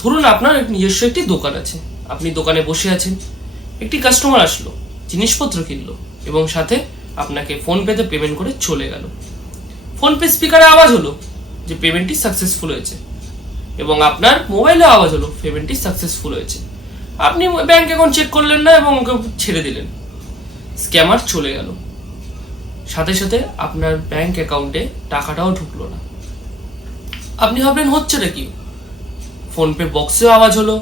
ধরুন আপনার নিজস্ব একটি দোকান আছে, আপনি দোকানে বসে আছেন, একটি কাস্টমার আসলো, জিনিসপত্র কিনলো এবং সাথে আপনাকে ফোনপেতে পেমেন্ট করে চলে গেল। ফোনপে স্পিকারে আওয়াজ হলো যে পেমেন্টটি সাকসেসফুল হয়েছে এবং আপনার মোবাইলে আওয়াজ হলো পেমেন্টটি সাকসেসফুল হয়েছে। আপনি ব্যাংক অ্যাকাউন্ট চেক করলেন না এবং ওকে ছেড়ে দিলেন। স্ক্যামার চলে গেল, সাথে সাথে আপনার ব্যাংক অ্যাকাউন্টে টাকাটাও ঢুকলো না। আপনি ভাবলেন হচ্ছেটা কি, ফোনপে বক্সেও আওয়াজ হলো,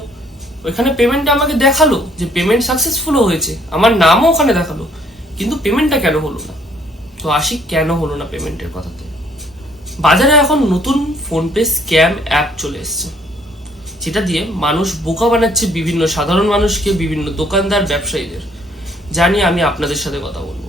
ওইখানে পেমেন্টটা আমাকে দেখালো যে পেমেন্ট সাকসেসফুল হয়েছে, আমার নামও ওখানে দেখালো, কিন্তু পেমেন্টটা কেন হলো না? তো আসি কেন হলো না পেমেন্টের কথাতে। বাজারে এখন নতুন ফোনপে স্ক্যাম অ্যাপ চলে এসছে, যেটা দিয়ে মানুষ বোকা বানাচ্ছে বিভিন্ন সাধারণ মানুষকে, বিভিন্ন দোকানদার, ব্যবসায়ীদের। জানি আমি আপনাদের সাথে কথা বলবো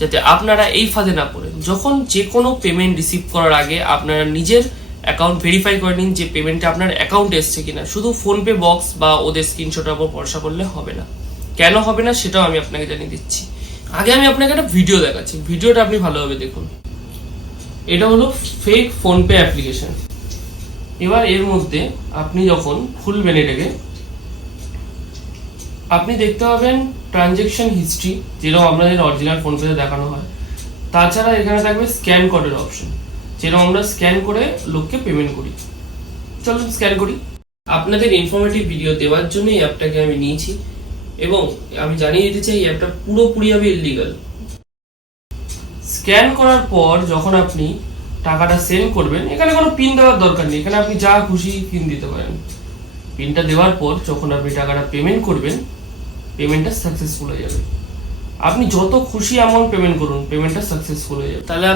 যাতে আপনারা এই ফাঁদে না পড়েন। যখন যে কোনো পেমেন্ট রিসিভ করার আগে আপনারা নিজের অ্যাকাউন্ট ভেরিফাই করে নিন যে পেমেন্টটা আপনার অ্যাকাউন্টে এসছে কিনা। শুধু ফোনপে বক্স বা ওদের স্ক্রিনশটের উপর ভরসা করলে হবে না। কেন হবে না সেটাও আমি আপনাকে জানিয়ে দিচ্ছি। আগে আমি আপনাকে একটা ভিডিও দেখাচ্ছি, ভিডিওটা আপনি ভালোভাবে দেখুন। এটা হলো ফেক ফোনপে অ্যাপ্লিকেশন। এবার এর মধ্যে আপনি যখন খুলবেন এটাকে, আপনি দেখতে পাবেন ট্রানজেকশন হিস্ট্রি, যেরকম আপনাদের অরিজিনাল ফোনপেতে দেখানো হয়। তাছাড়া এখানে থাকবে স্ক্যান কোডের অপশন, যেরকম আমরা স্ক্যান করে লোককে পেমেন্ট করি। চলুন স্ক্যান করি। আপনাদের ইনফরমেটিভ ভিডিও দেওয়ার জন্য এই অ্যাপটাকে আমি নিয়েছি এবং আমি জানিয়ে দিতে চাই এই অ্যাপটা পুরোপুরিভাবে ইলিগাল। স্ক্যান করার পর যখন আপনি টাকাটা সেন্ড করবেন, এখানে কোনো পিন দেওয়ার দরকার নেই, এখানে আপনি যা খুশি পিন দিতে পারেন। পিনটা দেওয়ার পর যখন আপনি টাকাটা পেমেন্ট করবেন, পেমেন্টটা সাকসেসফুল হয়ে যাবে। আপনি যত খুশি অ্যামাউন্ট পেমেন্ট করুন, পেমেন্টটা সাকসেসফুল হয়ে যাবে। তাহলে